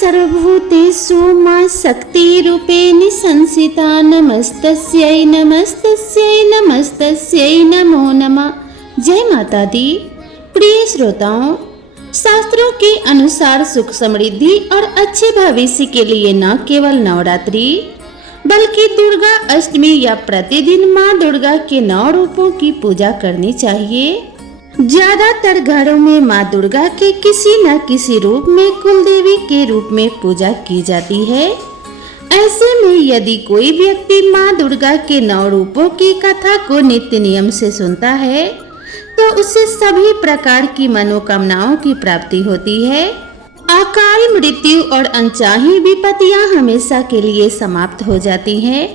सर्वभूतेषु मां शक्तिरूपेण संस्थिता नमस्तस्यै नमस्तस्यै नमस्तस्यै नमो नमः। जय माता दी। प्रिय श्रोताओं, शास्त्रों के अनुसार सुख समृद्धि और अच्छे भविष्य के लिए न केवल नवरात्रि बल्कि दुर्गा अष्टमी या प्रतिदिन माँ दुर्गा के 9 रूपों की पूजा करनी चाहिए। ज्यादातर घरों में माँ दुर्गा के किसी न किसी रूप में कुलदेवी के रूप में पूजा की जाती है। ऐसे में यदि कोई व्यक्ति माँ दुर्गा के 9 रूपों की कथा को नित्य नियम से सुनता है तो उससे सभी प्रकार की मनोकामनाओं की प्राप्ति होती है। अकाल मृत्यु और अनचाही विपत्तियां हमेशा के लिए समाप्त हो जाती हैं।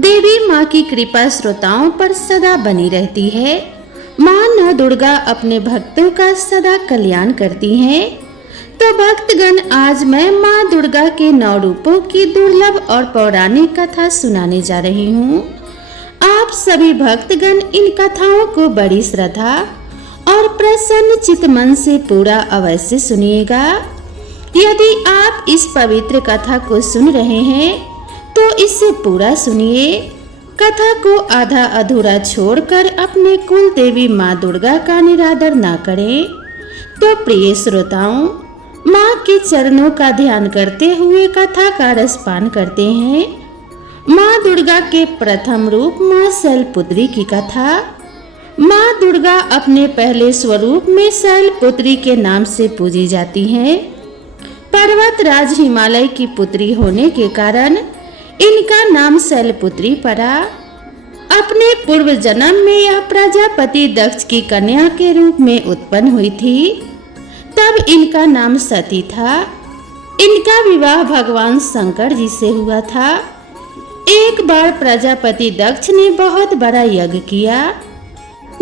देवी माँ की कृपा श्रोताओं पर सदा बनी रहती है। माँ नौ दुर्गा अपने भक्तों का सदा कल्याण करती हैं। तो भक्तगण, आज मैं माँ दुर्गा के 9 रूपों की दुर्लभ और पौराणिक कथा सुनाने जा रही हूँ। आप सभी भक्तगण इन कथाओं को बड़ी श्रद्धा और प्रसन्न चित्त मन से पूरा अवश्य सुनिएगा। यदि आप इस पवित्र कथा को सुन रहे हैं तो इसे पूरा सुनिए। कथा को आधा अधूरा छोड़कर अपने कुल देवी माँ दुर्गा का निरादर ना करें। तो प्रिय श्रोताओं, माँ के चरणों का ध्यान करते हुए कथा का रसपान करते हैं। माँ दुर्गा के प्रथम रूप माँ शैलपुत्री की कथा। माँ दुर्गा अपने पहले स्वरूप में शैलपुत्री के नाम से पूजी जाती हैं। पर्वतराज हिमालय की पुत्री होने के कारण इनका नाम शैलपुत्री पड़ा। अपने पूर्व जन्म में यह प्रजापति दक्ष की कन्या के रूप में उत्पन्न हुई थी। तब इनका नाम सती था। इनका विवाह भगवान शंकर जी से हुआ था। एक बार प्रजापति दक्ष ने बहुत बड़ा यज्ञ किया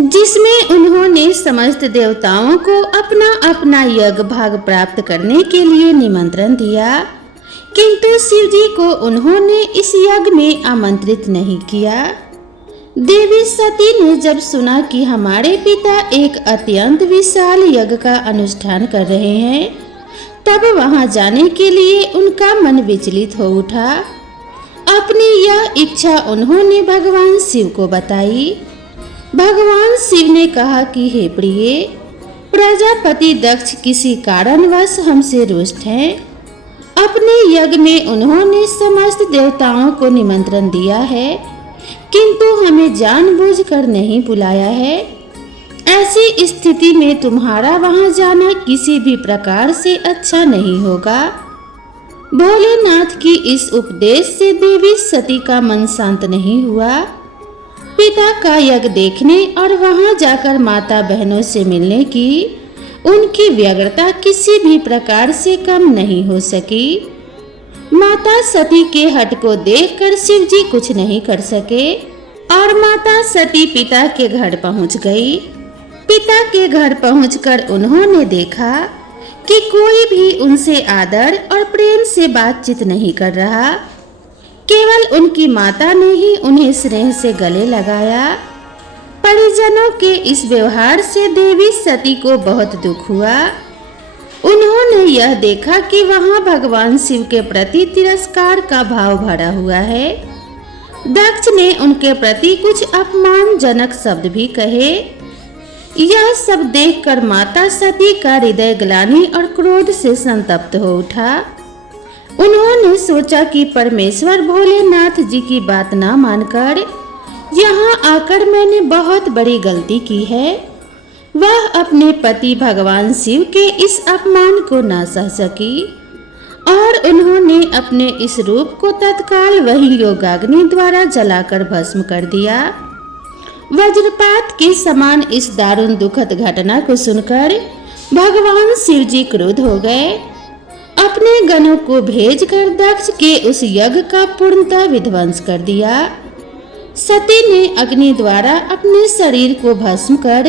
जिसमें उन्होंने समस्त देवताओं को अपना अपना यज्ञ भाग प्राप्त करने के लिए निमंत्रण दिया, किंतु शिव जी को उन्होंने इस यज्ञ में आमंत्रित नहीं किया। देवी सती ने जब सुना कि हमारे पिता एक अत्यंत विशाल यज्ञ का अनुष्ठान कर रहे हैं, तब वहां जाने के लिए उनका मन विचलित हो उठा। अपनी यह इच्छा उन्होंने भगवान शिव को बताई। भगवान शिव ने कहा कि हे प्रिय, प्रजापति दक्ष किसी कारणवश हमसे रुष्ट हैं। अपने यज्ञ में उन्होंने समस्त देवताओं को निमंत्रण दिया है, किंतु हमें जानबूझकर नहीं बुलाया है। ऐसी स्थिति में तुम्हारा वहां जाना किसी भी प्रकार से अच्छा नहीं होगा। भोलेनाथ की इस उपदेश से देवी सती का मन शांत नहीं हुआ। पिता का यज्ञ देखने और वहां जाकर माता बहनों से मिलने की उनकी व्यग्रता किसी भी प्रकार से कम नहीं हो सकी। माता सती के हठ को देखकर शिव जी कुछ नहीं कर सके और माता सती पिता के घर पहुंच गई। पिता के घर पहुंचकर उन्होंने देखा कि कोई भी उनसे आदर और प्रेम से बातचीत नहीं कर रहा। केवल उनकी माता ने ही उन्हें स्नेह से गले लगाया। परिजनों के इस व्यवहार से देवी सती को बहुत दुख हुआ। उन्होंने यह देखा कि वहां भगवान शिव के प्रति तिरस्कार का भाव भरा हुआ है। दक्ष ने उनके प्रति कुछ अपमानजनक शब्द भी कहे। यह सब देखकर माता सती का हृदय ग्लानि और क्रोध से संतप्त हो उठा। उन्होंने सोचा कि परमेश्वर भोलेनाथ जी की बात ना मानकर यहाँ आकर मैंने बहुत बड़ी गलती की है। वह अपने पति भगवान शिव के इस अपमान को ना सह सकी और उन्होंने अपने इस रूप को तत्काल वही योगाग्नि द्वारा जलाकर भस्म कर दिया। वज्रपात के समान इस दारुण दुखद घटना को सुनकर भगवान शिव जी क्रुद्ध हो गए। अपने गणों को भेजकर दक्ष के उस यज्ञ का पूर्णतः विध्वंस कर दिया। सती ने अग्नि द्वारा अपने शरीर को भस्म कर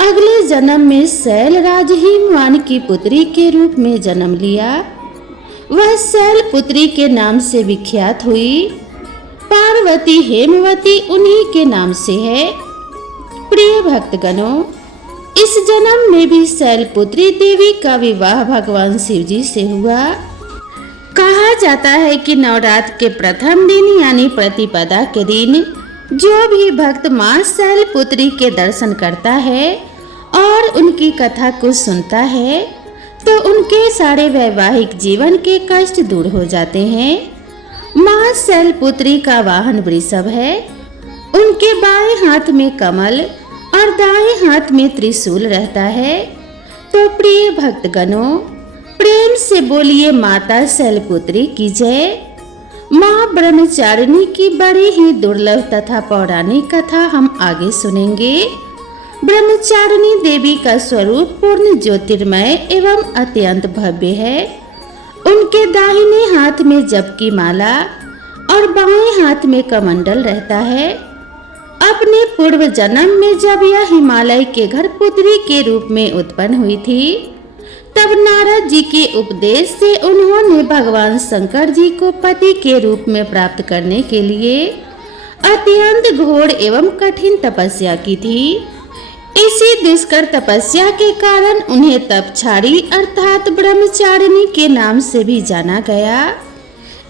अगले जन्म में शैलराज हिमवान की पुत्री के रूप में जन्म लिया। वह शैलपुत्री के नाम से विख्यात हुई। पार्वती हेमवती उन्हीं के नाम से है। प्रिय भक्तगणों, इस जन्म में भी शैलपुत्री देवी का विवाह भगवान शिव जी से हुआ। कहा जाता है कि नवरात्र के प्रथम दिन यानी प्रतिपदा के दिन जो भी भक्त मां शैलपुत्री के दर्शन करता है और उनकी कथा को सुनता है तो उनके सारे वैवाहिक जीवन के कष्ट दूर हो जाते हैं। मां शैलपुत्री का वाहन वृषभ है। उनके बाएं हाथ में कमल और दाएं हाथ में त्रिशूल रहता है। तो प्रिय भक्तगणों, प्रेम से बोलिए माता शैलपुत्री की जय। मां ब्रह्मचारिणी की बड़ी ही दुर्लभ तथा पौराणिक कथा हम आगे सुनेंगे। ब्रह्मचारिणी देवी का स्वरूप पूर्ण ज्योतिर्मय एवं अत्यंत भव्य है। उनके दाहिने हाथ में जप की माला और बाएं हाथ में कमंडल रहता है। अपने पूर्व जन्म में जब यह हिमालय के घर पुत्री के रूप में उत्पन्न हुई थी तब नारद जी के उपदेश से उन्होंने भगवान शंकर जी को पति के रूप में प्राप्त करने के लिए अत्यंत घोर एवं कठिन तपस्या की थी। इसी दुष्कर तपस्या के कारण उन्हें तपछाड़ी अर्थात ब्रह्मचारिणी के नाम से भी जाना गया।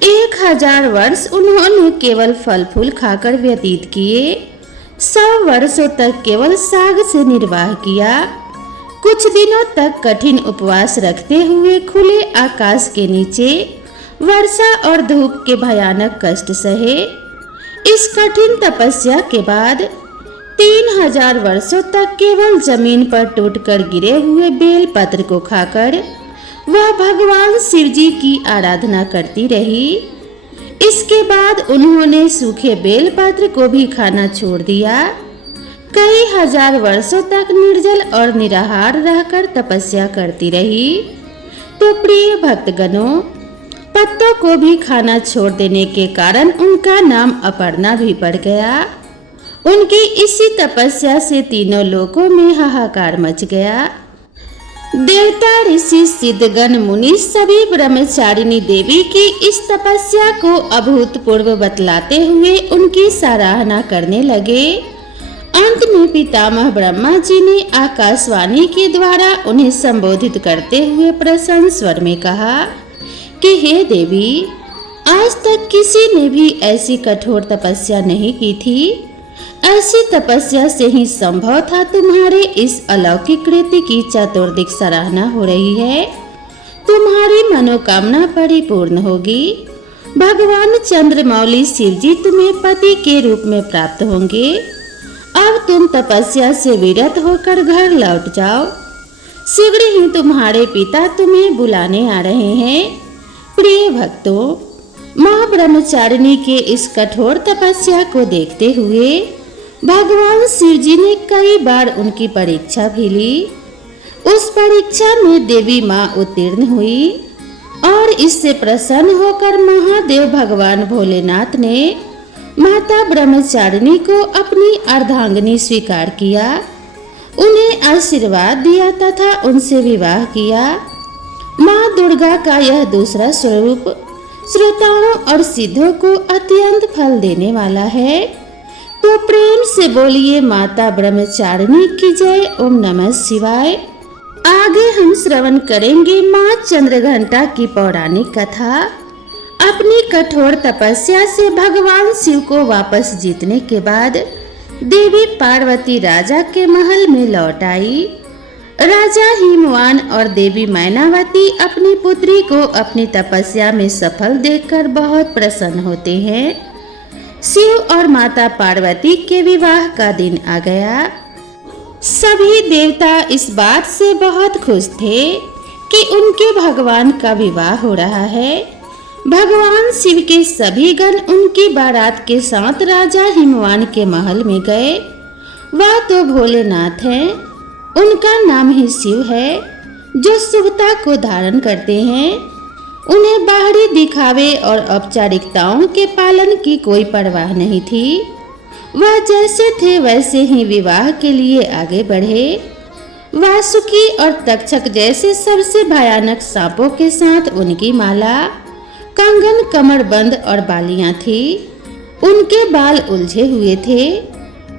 1000 वर्ष उन्होंने केवल फल फूल खाकर व्यतीत किए। 100 वर्षों तक केवल साग से निर्वाह किया। कुछ दिनों तक कठिन उपवास रखते हुए खुले आकाश के नीचे वर्षा और धूप के भयानक कष्ट सहे। इस कठिन तपस्या के बाद 3000 वर्षों तक केवल जमीन पर टूटकर गिरे हुए बेल पत्र को खाकर वह भगवान शिव जी की आराधना करती रही। इसके बाद उन्होंने सूखे बेल पत्र को भी खाना छोड़ दिया। कई हजार वर्षों तक निर्जल और निराहार रहकर तपस्या करती रही। तो प्रिय भक्तगणों, पत्तों को भी खाना छोड़ देने के कारण उनका नाम अपर्णा भी पड़ गया। उनकी इसी तपस्या से तीनों लोकों में हाहाकार मच गया। देवता ऋषि सिद्धगण मुनि सभी ब्रह्मचारिणी देवी की इस तपस्या को अभूतपूर्व बतलाते हुए उनकी सराहना करने लगे। अंत में पितामह ब्रह्मा जी ने आकाशवाणी के द्वारा उन्हें संबोधित करते हुए प्रसन्न स्वर में कहा कि हे देवी, आज तक किसी ने भी ऐसी कठोर तपस्या नहीं की थी। ऐसी तपस्या से ही संभव था तुम्हारे इस अलौकिक कृत्य की चतुर्दिक सराहना हो रही है। तुम्हारी मनोकामना परिपूर्ण होगी। भगवान चंद्रमौली शिव जी तुम्हें पति के रूप में प्राप्त होंगे। अब तुम तपस्या से विरत होकर घर लौट जाओ। शीघ्र ही तुम्हारे पिता तुम्हें बुलाने आ रहे हैं। प्रिय भक्तों, मां ब्रह्मचारिणी के इस कठोर तपस्या को देखते हुए भगवान शिव जी ने कई बार उनकी परीक्षा भी ली। उस परीक्षा में देवी मां उत्तीर्ण हुई और इससे प्रसन्न होकर महादेव भगवान भोलेनाथ ने माता ब्रह्मचारिणी को अपनी अर्धांगिनी स्वीकार किया, उन्हें आशीर्वाद दिया तथा उनसे विवाह किया। माँ दुर्गा का यह दूसरा स्वरूप श्रोताओं और सिद्धों को अत्यंत फल देने वाला है। तो प्रेम से बोलिए माता ब्रह्मचारिणी की जय। ओम नमः शिवाय। आगे हम श्रवण करेंगे माँ चंद्रघंटा की पौराणिक कथा। अपनी कठोर तपस्या से भगवान शिव को वापस जीतने के बाद देवी पार्वती राजा के महल में लौट आई। राजा हिमवान और देवी मैनावती अपनी पुत्री को अपनी तपस्या में सफल देखकर बहुत प्रसन्न होते हैं। शिव और माता पार्वती के विवाह का दिन आ गया। सभी देवता इस बात से बहुत खुश थे कि उनके भगवान का विवाह हो रहा है। भगवान शिव के सभी गण उनकी बारात के साथ राजा हिमवान के महल में गए। वह तो भोलेनाथ हैं, उनका नाम ही शिव है जो शुभता को धारण करते हैं। उन्हें बाहरी दिखावे और औपचारिकताओं के पालन की कोई परवाह नहीं थी। वह जैसे थे वैसे ही विवाह के लिए आगे बढ़े। वासुकी और तक्षक जैसे सबसे भयानक सांपों के साथ उनकी माला, कंगन, कमरबंद और बालियां थी। उनके बाल उलझे हुए थे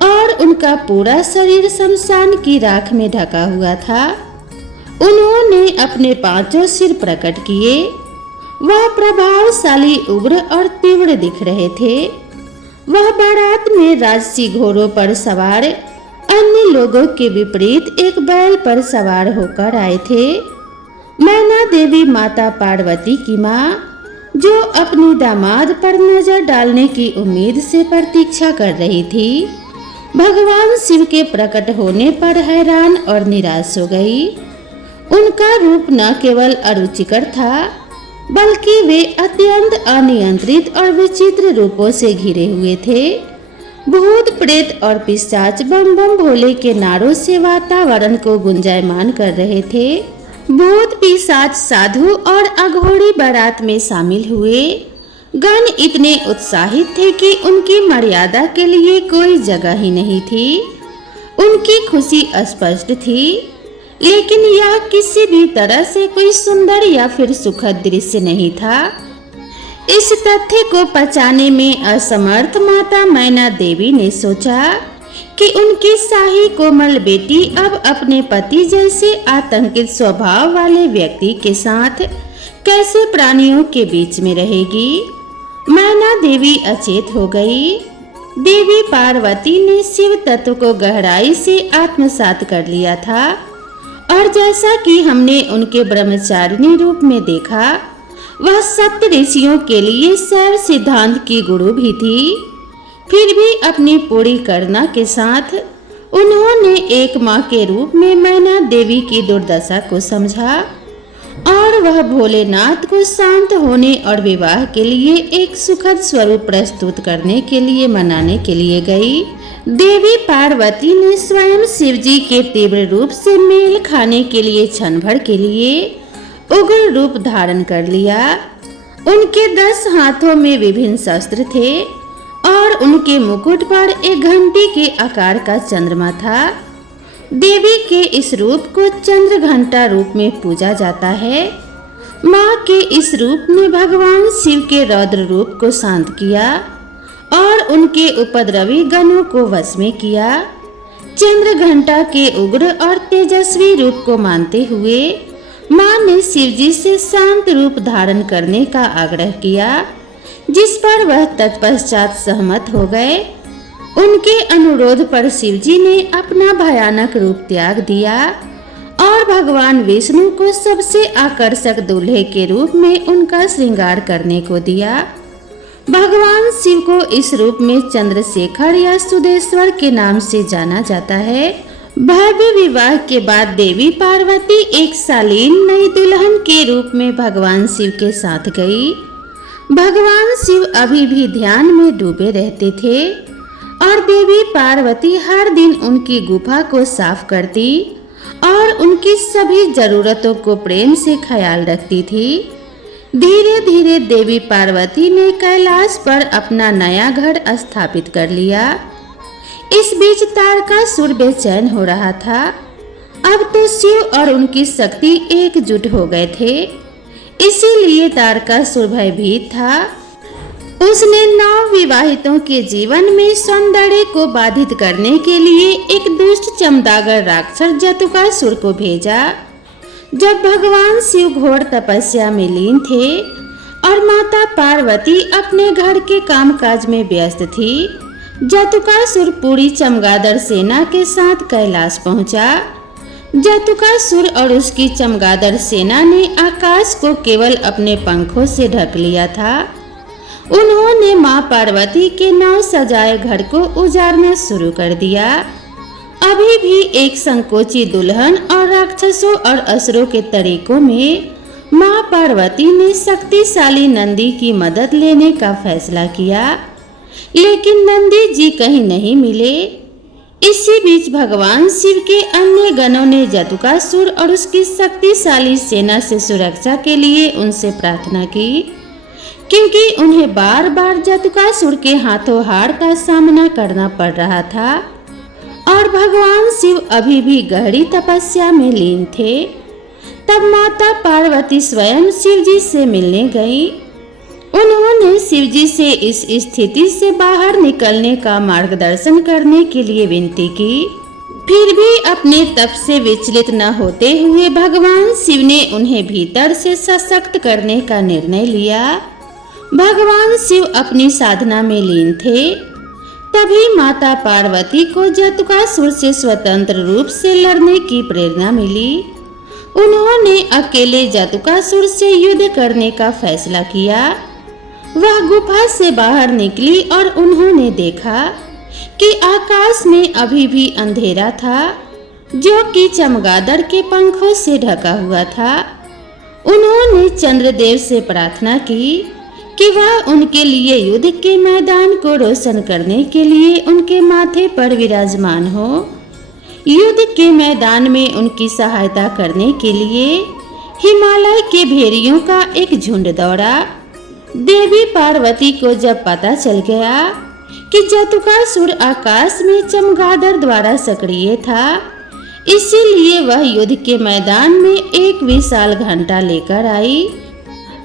और उनका पूरा शरीर शमशान की राख में ढका हुआ था। उन्होंने अपने 5 सिर प्रकट किए वह प्रभावशाली, उग्र और तीव्र दिख रहे थे। वह बारात में राजसी घोड़ों पर सवार अन्य लोगों के विपरीत एक बैल पर सवार होकर आए थे। मैना देवी माता पार्वती की माँ, जो अपनी दामाद पर नजर डालने की उम्मीद से प्रतीक्षा कर रही थी, भगवान शिव के प्रकट होने पर हैरान और निराश हो गई। उनका रूप न केवल अरुचिकर था, बल्कि वे अत्यंत अनियंत्रित और विचित्र रूपों से घिरे हुए थे। भूत, प्रेत और पिशाच बम बम भोले के नारों से वातावरण को गुंजायमान कर रहे थे। भूत, पिशाच, साधु और अघोरी बारात में शामिल हुए। गण इतने उत्साहित थे कि उनकी मर्यादा के लिए कोई जगह ही नहीं थी। उनकी खुशी स्पष्ट थी, लेकिन यह किसी भी तरह से कोई सुंदर या फिर सुखद दृश्य नहीं था। इस तथ्य को पचाने में असमर्थ माता मैना देवी ने सोचा कि उनकी शाही कोमल बेटी अब अपने पति जैसे आतंकित स्वभाव वाले व्यक्ति के साथ कैसे प्राणियों के बीच में रहेगी। मैना देवी अचेत हो गई। देवी पार्वती ने शिव तत्व को गहराई से आत्मसात कर लिया था, और जैसा कि हमने उनके ब्रह्मचारिणी रूप में देखा, वह सप्त ऋषियों के लिए शैव सिद्धांत की गुरु भी थी। फिर भी अपनी पूरी करुणा के साथ उन्होंने एक माँ के रूप में मैना देवी की दुर्दशा को समझा, और वह भोलेनाथ को शांत होने और विवाह के लिए एक सुखद स्वरूप प्रस्तुत करने के लिए मनाने के लिए गई। देवी पार्वती ने स्वयं शिवजी के तीव्र रूप से मेल खाने के लिए क्षण भर के लिए उग्र रूप धारण कर लिया। उनके 10 हाथों में विभिन्न शस्त्र थे और उनके मुकुट पर एक घंटी के आकार का चंद्रमा था। देवी के इस रूप को चंद्र घंटा रूप में पूजा जाता है। माँ के इस रूप ने भगवान शिव के रौद्र रूप को शांत किया और उनके उपद्रवी गणों को वश में किया। चंद्र घंटा के उग्र और तेजस्वी रूप को मानते हुए माँ ने शिवजी से शांत रूप धारण करने का आग्रह किया, जिस पर वह तत्पश्चात सहमत हो गए। उनके अनुरोध पर शिवजी ने अपना भयानक रूप त्याग दिया और भगवान विष्णु को सबसे आकर्षक दूल्हे के रूप में उनका श्रृंगार करने को दिया। भगवान शिव को इस रूप में चंद्रशेखर या सुदेश्वर के नाम से जाना जाता है। भव्य विवाह के बाद देवी पार्वती एक शालीन नई दुल्हन के रूप में भगवान शिव के साथ गई। भगवान शिव अभी भी ध्यान में डूबे रहते थे और देवी पार्वती हर दिन उनकी गुफा को साफ करती और उनकी सभी जरूरतों को प्रेम से ख्याल रखती थी। धीरे धीरे देवी पार्वती ने कैलाश पर अपना नया घर स्थापित कर लिया। इस बीच तारकासुर बेचैन हो रहा था। अब तो शिव और उनकी शक्ति एकजुट हो गए थे, इसीलिए तारकासुर भयभीत था। उसने नव विवाहितों के जीवन में सौंदर्य को बाधित करने के लिए एक दुष्ट चमगादड़ राक्षस जतुकासुर को भेजा। जब भगवान शिव घोर तपस्या में लीन थे और माता पार्वती अपने घर के कामकाज में व्यस्त थी, जतुकासुर पूरी चमगादड़ सेना के साथ कैलाश पहुंचा। जतुकासुर और उसकी चमगादड़ सेना ने आकाश को केवल अपने पंखों से ढक लिया था। उन्होंने मां पार्वती के नव सजाए घर को उजाड़ना शुरू कर दिया। अभी भी एक संकोची दुल्हन और राक्षसों और असुरों के तरीकों में मां पार्वती ने शक्तिशाली नंदी की मदद लेने का फैसला किया, लेकिन नंदी जी कहीं नहीं मिले। इसी बीच भगवान शिव के अन्य गणों ने जतुकासुर और उसकी शक्तिशाली सेना से सुरक्षा के लिए उनसे प्रार्थना की, क्योंकि उन्हें बार बार जतुकासुर के हाथों हार का सामना करना पड़ रहा था और भगवान शिव अभी भी गहरी तपस्या में लीन थे। तब माता पार्वती स्वयं शिवजी से मिलने गई। उन्होंने शिवजी से इस स्थिति से बाहर निकलने का मार्गदर्शन करने के लिए विनती की। फिर भी अपने तप से विचलित न होते हुए भगवान शिव ने उन्हें भीतर से सशक्त करने का निर्णय लिया। भगवान शिव अपनी साधना में लीन थे। तभी माता पार्वती को जटासुर से स्वतंत्र रूप से लड़ने की प्रेरणा मिली। उन्होंने अकेले जटासुर से युद्ध करने का फैसला किया। वह गुफा से बाहर निकली और उन्होंने देखा कि आकाश में अभी भी अंधेरा था, जो कि चमगादड़ के पंखों से ढका हुआ था। उन्होंने चंद्रदेव से प्रार्थना की कि वह उनके लिए युद्ध के मैदान को रोशन करने के लिए उनके माथे पर विराजमान हो। युद्ध के मैदान में उनकी सहायता करने के लिए हिमालय के भेड़ियों का एक झुंड दौड़ा। देवी पार्वती को जब पता चल गया कि जटासुर आकाश में चमगादड़ द्वारा सक्रिय था, इसीलिए वह युद्ध के मैदान में एक विशाल घंटा लेकर आई।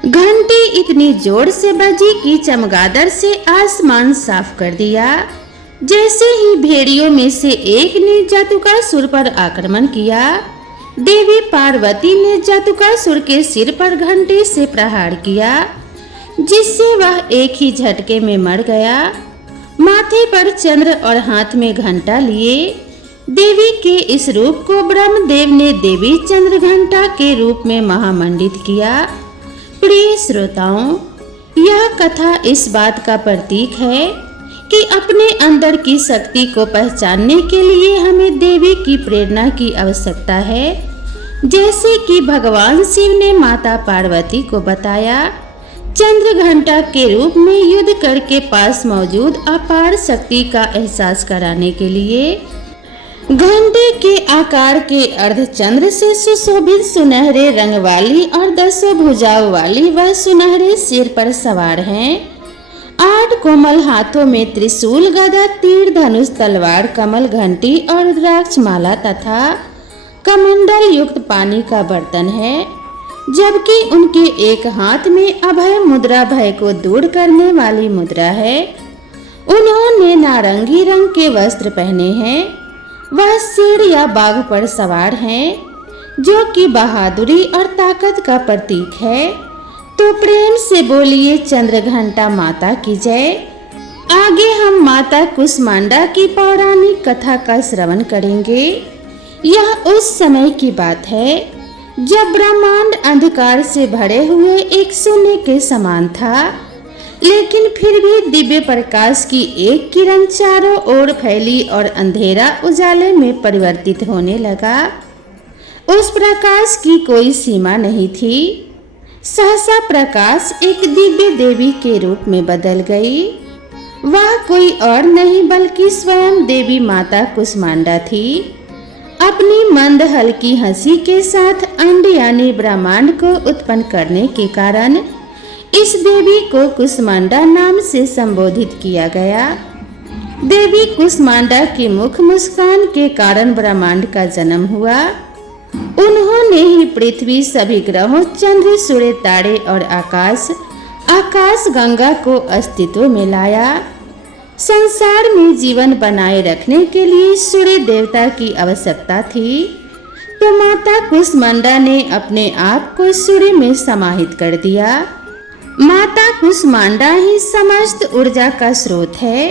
घंटी इतनी जोर से बजी कि चमगादड़ से आसमान साफ कर दिया। जैसे ही भेड़ियों में से एक ने जटासुर पर आक्रमण किया, देवी पार्वती ने जटासुर के सिर पर घंटे से प्रहार किया, जिससे वह एक ही झटके में मर गया। माथे पर चंद्र और हाथ में घंटा लिए देवी के इस रूप को ब्रह्मदेव ने देवी चंद्र घंटा के रूप में महामंडित किया। प्रिय श्रोताओं, यह कथा इस बात का प्रतीक है कि अपने अंदर की शक्ति को पहचानने के लिए हमें देवी की प्रेरणा की आवश्यकता है। जैसे कि भगवान शिव ने माता पार्वती को बताया, चंद्र घंटा के रूप में युद्ध करके पास मौजूद अपार शक्ति का एहसास कराने के लिए। घंटे के आकार के अर्धचंद्र से सुशोभित सुनहरे रंग वाली और 10 भुजाओं वाली वह सुनहरे सिर पर सवार हैं। 8 कोमल हाथों में त्रिशूल, गदा, तीर, धनुष, तलवार, कमल, घंटी और रुद्राक्ष माला तथा कमंडल युक्त पानी का बर्तन है, जबकि उनके एक हाथ में अभय मुद्रा भय को दूर करने वाली मुद्रा है। उन्होंने नारंगी रंग के वस्त्र पहने हैं। वह शेर या बाघ पर सवार हैं, जो कि बहादुरी और ताकत का प्रतीक है। तो प्रेम से बोलिए चंद्र घंटा माता की जय। आगे हम माता कुष्मांडा की पौराणिक कथा का श्रवण करेंगे। यह उस समय की बात है जब ब्रह्मांड अंधकार से भरे हुए एक शून्य के समान था, लेकिन फिर भी दिव्य प्रकाश की एक किरण चारों ओर फैली और अंधेरा उजाले में परिवर्तित होने लगा। उस प्रकाश की कोई सीमा नहीं थी। सहसा प्रकाश एक दिव्य देवी के रूप में बदल गई। वह कोई और नहीं बल्कि स्वयं देवी माता कुष्मांडा थी। अपनी मंद हल्की हंसी के साथ अंड यानी ब्रह्मांड को उत्पन्न करने के कारण इस देवी को कुष्मांडा नाम से संबोधित किया गया। देवी कुष्मांडा की मुख मुस्कान के कारण ब्रह्मांड का जन्म हुआ। उन्होंने ही पृथ्वी, सभी ग्रहों, चंद्र, सूर्य, तारे और आकाश गंगा को अस्तित्व में लाया। संसार में जीवन बनाए रखने के लिए सूर्य देवता की आवश्यकता थी, तो माता कुष्मांडा ने अपने आप को सूर्य में समाहित कर दिया। माता कुष्मांडा ही समस्त ऊर्जा का स्रोत है।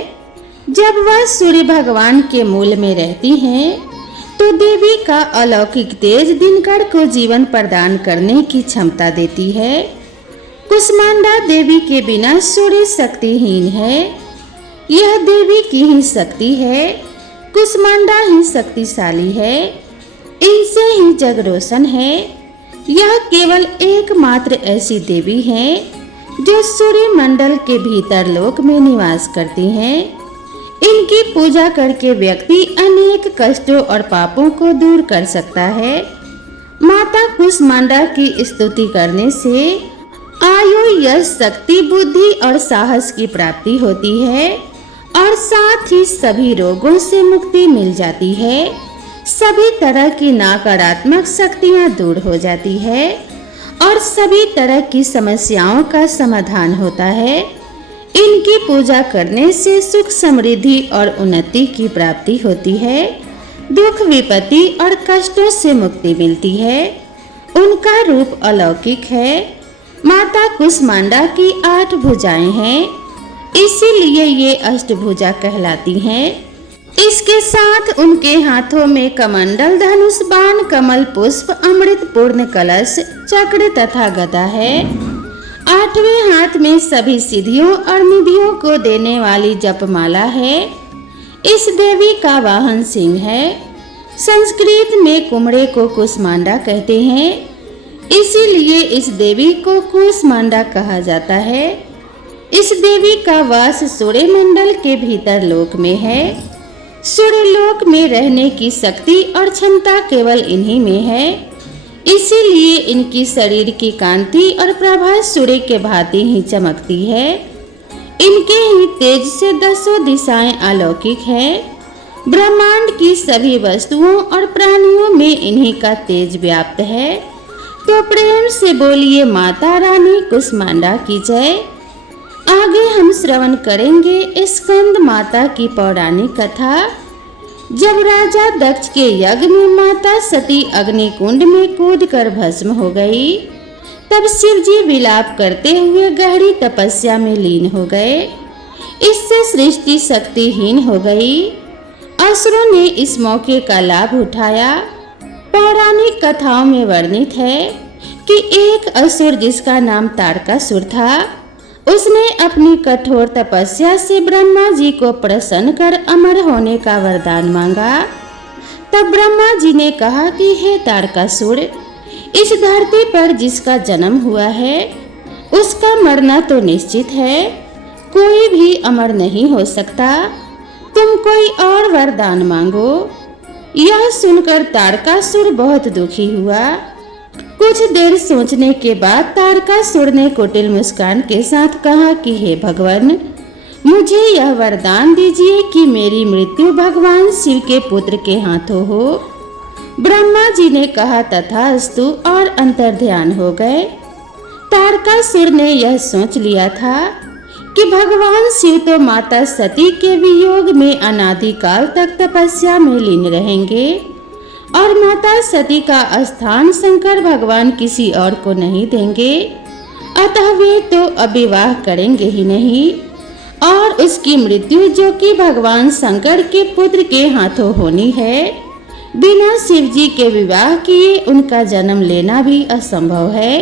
जब वह सूर्य भगवान के मूल में रहती हैं, तो देवी का अलौकिक तेज दिनकर को जीवन प्रदान करने की क्षमता देती है। कुष्मांडा देवी के बिना सूर्य शक्तिहीन है। यह देवी की ही शक्ति है। कुष्मांडा ही शक्तिशाली है। इनसे ही जग रोशन है। यह केवल एकमात्र ऐसी देवी है जो सूर्य मंडल के भीतर लोक में निवास करती हैं। इनकी पूजा करके व्यक्ति अनेक कष्टों और पापों को दूर कर सकता है। माता कुष्मांडा की स्तुति करने से आयु, यश, शक्ति, बुद्धि और साहस की प्राप्ति होती है और साथ ही सभी रोगों से मुक्ति मिल जाती है। सभी तरह की नकारात्मक शक्तियां दूर हो जाती है और सभी तरह की समस्याओं का समाधान होता है। इनकी पूजा करने से सुख, समृद्धि और उन्नति की प्राप्ति होती है। दुख विपत्ति और कष्टों से मुक्ति मिलती है। उनका रूप अलौकिक है। माता कुष्मांडा की 8 भुजाएं हैं, इसीलिए ये अष्टभुजा कहलाती हैं। इसके साथ उनके हाथों में कमंडल, धनुष, बाण, कमल पुष्प, अमृत पूर्ण कलश, चक्र तथा गदा है। 8वें हाथ में सभी सिद्धियों और निधियों को देने वाली जपमाला है। इस देवी का वाहन सिंह है। संस्कृत में कुमड़े को कुष्मांडा कहते हैं, इसीलिए इस देवी को कुष्मांडा कहा जाता है। इस देवी का वास सूर्य मंडल के भीतर लोक में है। सूर्य लोक में रहने की शक्ति और क्षमता केवल इन्हीं में है, इसीलिए इनकी शरीर की कांति और प्रभा सूर्य के भांति ही चमकती है। इनके ही तेज से 10 दिशाएं अलौकिक हैं। ब्रह्मांड की सभी वस्तुओं और प्राणियों में इन्हीं का तेज व्याप्त है। तो प्रेम से बोलिए माता रानी कुष्मांडा की जय। आगे हम श्रवण करेंगे स्कंद माता की पौराणिक कथा। जब राजा दक्ष के यज्ञ में माता सती अग्निकुंड में कूदकर भस्म हो गई, तब शिव जी विलाप करते हुए गहरी तपस्या में लीन हो गए। इससे सृष्टि शक्तिहीन हो गई। असुरों ने इस मौके का लाभ उठाया। पौराणिक कथाओं में वर्णित है कि एक असुर जिसका नाम तारकासुर था, उसने अपनी कठोर तपस्या से ब्रह्मा जी को प्रसन्न कर अमर होने का वरदान मांगा। तब ब्रह्मा जी ने कहा कि हे तारकासुर, इस धरती पर जिसका जन्म हुआ है उसका मरना तो निश्चित है, कोई भी अमर नहीं हो सकता। तुम कोई और वरदान मांगो। यह सुनकर तारकासुर बहुत दुखी हुआ। कुछ देर सोचने के बाद तारकासुर ने कुटिल मुस्कान के साथ कहा कि हे भगवान, मुझे यह वरदान दीजिए कि मेरी मृत्यु भगवान शिव के पुत्र के हाथों हो। ब्रह्मा जी ने कहा तथास्तु और अंतर्ध्यान हो गए। तारकासुर ने यह सोच लिया था कि भगवान शिव तो माता सती के वियोग में अनादिकाल तक तपस्या में लीन रहेंगे और माता सती का स्थान शंकर भगवान किसी और को नहीं देंगे, अतः वे तो अविवाह करेंगे ही नहीं और उसकी मृत्यु जो कि भगवान शंकर के पुत्र के हाथों होनी है, बिना शिव जी के विवाह किए उनका जन्म लेना भी असंभव है।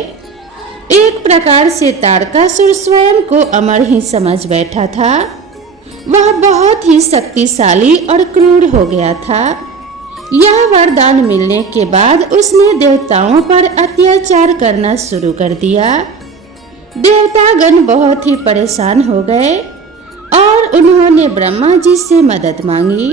एक प्रकार से तारकासुर स्वयं को अमर ही समझ बैठा था। वह बहुत ही शक्तिशाली और क्रूर हो गया था। यह वरदान मिलने के बाद उसने देवताओं पर अत्याचार करना शुरू कर दिया। देवतागण बहुत ही परेशान हो गए और उन्होंने ब्रह्मा जी से मदद मांगी।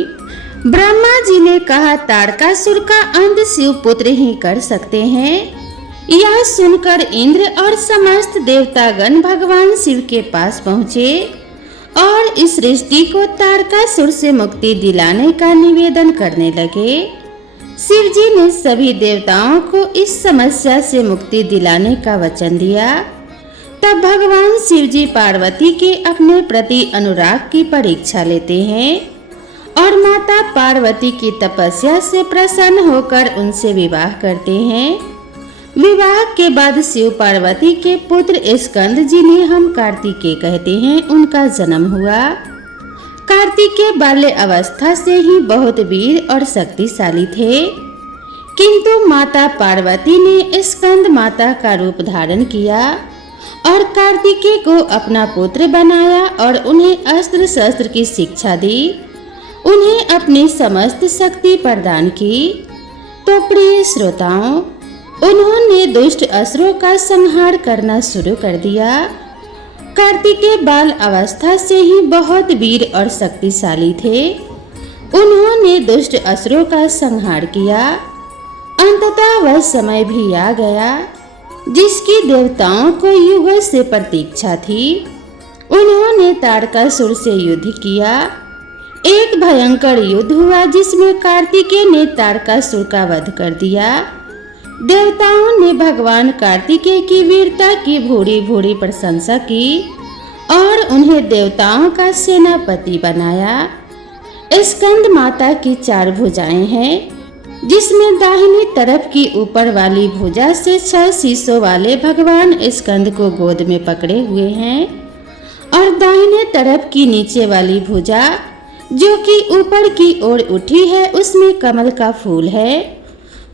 ब्रह्मा जी ने कहा तारकासुर का अंत शिव पुत्र ही कर सकते हैं। यह सुनकर इंद्र और समस्त देवतागण भगवान शिव के पास पहुँचे और इस सृष्टि को तारकासुर से मुक्ति दिलाने का निवेदन करने लगे। शिव जी ने सभी देवताओं को इस समस्या से मुक्ति दिलाने का वचन दिया। तब भगवान शिव जी पार्वती के अपने प्रति अनुराग की परीक्षा लेते हैं और माता पार्वती की तपस्या से प्रसन्न होकर उनसे विवाह करते हैं। विवाह के बाद शिव पार्वती के पुत्र स्कंद जिन्हें हम कार्तिकेय कहते हैं, उनका जन्म हुआ। कार्तिकेय बाल्य अवस्था से ही बहुत वीर और शक्तिशाली थे, किंतु माता पार्वती ने स्कंद माता का रूप धारण किया और कार्तिकेय को अपना पुत्र बनाया और उन्हें अस्त्र शस्त्र की शिक्षा दी, उन्हें अपनी समस्त शक्ति प्रदान की। तो प्रिय श्रोताओं, उन्होंने दुष्ट असुरों का संहार करना शुरू कर दिया। कार्तिकेय बाल अवस्था से ही बहुत वीर और शक्तिशाली थे। उन्होंने दुष्ट असुरों का संहार किया। अंततः वह समय भी आ गया जिसकी देवताओं को युगों से प्रतीक्षा थी। उन्होंने तारकासुर से युद्ध किया। एक भयंकर युद्ध हुआ जिसमें कार्तिकेय ने तारकासुर का वध कर दिया। देवताओं ने भगवान कार्तिकेय की वीरता की भूरी भूरी प्रशंसा की और उन्हें देवताओं का सेनापति बनाया। स्कंद माता की 4 भुजाएं हैं, जिसमें दाहिनी तरफ की ऊपर वाली भुजा से 6 शीशों वाले भगवान स्कंद को गोद में पकड़े हुए हैं और दाहिने तरफ की नीचे वाली भुजा जो कि ऊपर की ओर उठी है उसमें कमल का फूल है।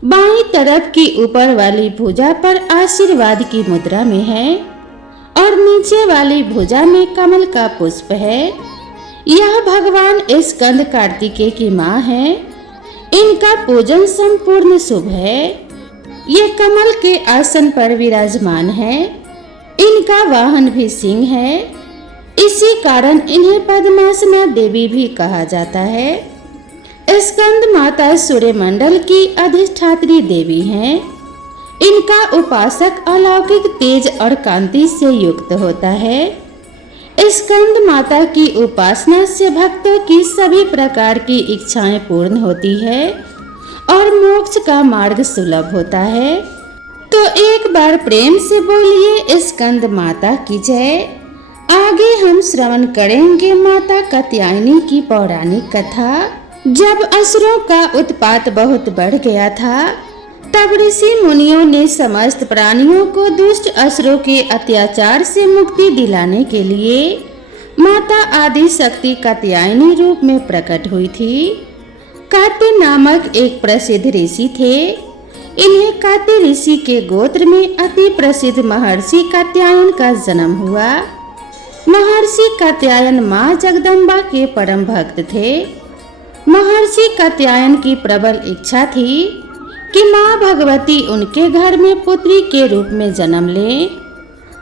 बाईं तरफ की ऊपर वाली भुजा पर आशीर्वाद की मुद्रा में है और नीचे वाली भुजा में कमल का पुष्प है। यह भगवान स्कंद कार्तिकेय की मां है। इनका पूजन संपूर्ण शुभ है। ये कमल के आसन पर विराजमान है। इनका वाहन भी सिंह है। इसी कारण इन्हें पद्मासना देवी भी कहा जाता है। स्कंद माता सूर्यमंडल की अधिष्ठात्री देवी हैं। इनका उपासक अलौकिक तेज और कांति से युक्त होता है। स्कंद माता की उपासना से भक्तों की सभी प्रकार की इच्छाएं पूर्ण होती है और मोक्ष का मार्ग सुलभ होता है। तो एक बार प्रेम से बोलिए स्कंद माता की जय। आगे हम श्रवण करेंगे माता कात्यायनी की पौराणिक कथा। जब असुरों का उत्पात बहुत बढ़ गया था, तब ऋषि मुनियों ने समस्त प्राणियों को दुष्ट असुरों के अत्याचार से मुक्ति दिलाने के लिए माता आदि शक्ति कात्यायनी रूप में प्रकट हुई थी। कात्य नामक एक प्रसिद्ध ऋषि थे। इन्हें कात्य ऋषि के गोत्र में अति प्रसिद्ध महर्षि कात्यायन का जन्म हुआ। महर्षि कात्यायन मां जगदम्बा के परम भक्त थे। महर्षि कात्यायन की प्रबल इच्छा थी कि मां भगवती उनके घर में पुत्री के रूप में जन्म ले।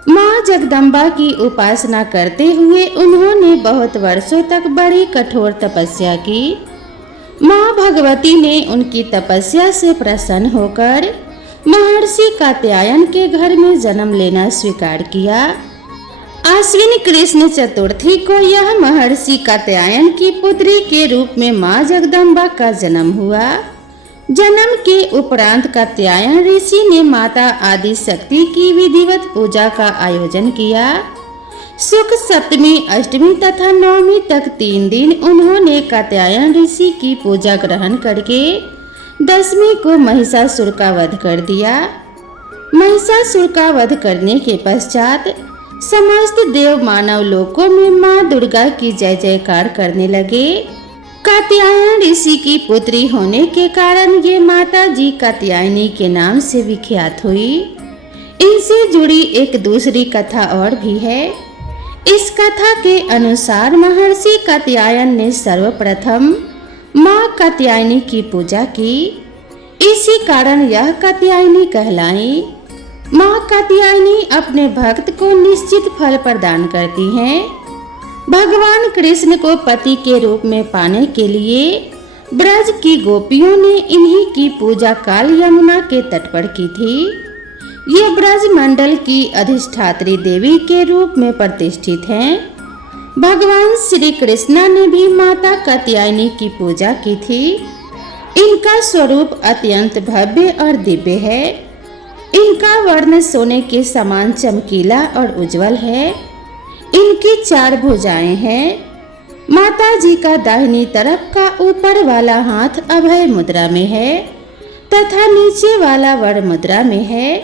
मां जगदम्बा की उपासना करते हुए उन्होंने बहुत वर्षों तक बड़ी कठोर तपस्या की। मां भगवती ने उनकी तपस्या से प्रसन्न होकर महर्षि कात्यायन के घर में जन्म लेना स्वीकार किया। आश्विन कृष्ण चतुर्थी को यह महर्षि कात्यायन की पुत्री के रूप में मां जगदम्बा का जन्म हुआ। जन्म के उपरांत कात्यायन ऋषि ने माता आदि शक्ति की विधिवत पूजा का आयोजन किया। शुक्ल सप्तमी, अष्टमी तथा नवमी तक 3 दिन उन्होंने कात्यायन ऋषि की पूजा ग्रहण करके दसवीं को महिषासुर का वध कर दिया। महिषासुर का वध करने के पश्चात समस्त देव मानव लोकों में मां दुर्गा की जय जयकार करने लगे। कात्यायन ऋषि की पुत्री होने के कारण ये माता जी कात्यायनी के नाम से विख्यात हुई। इनसे जुड़ी एक दूसरी कथा और भी है। इस कथा के अनुसार महर्षि कात्यायन ने सर्वप्रथम मां कात्यायनी की पूजा की। इसी कारण यह कात्यायनी कहलाई। मां कात्यायनी अपने भक्त को निश्चित फल प्रदान करती हैं। भगवान कृष्ण को पति के रूप में पाने के लिए ब्रज की गोपियों ने इन्हीं की पूजा काल यमुना के तट पर की थी। ये ब्रज मंडल की अधिष्ठात्री देवी के रूप में प्रतिष्ठित हैं। भगवान श्री कृष्ण ने भी माता कात्यायनी की पूजा की थी। इनका स्वरूप अत्यंत भव्य और दिव्य है। इनका वर्ण सोने के समान चमकीला और उज्जवल है। इनकी 4 भुजाएं हैं। माता जी का दाहिनी तरफ का ऊपर वाला हाथ अभय मुद्रा में है तथा नीचे वाला वर मुद्रा में है।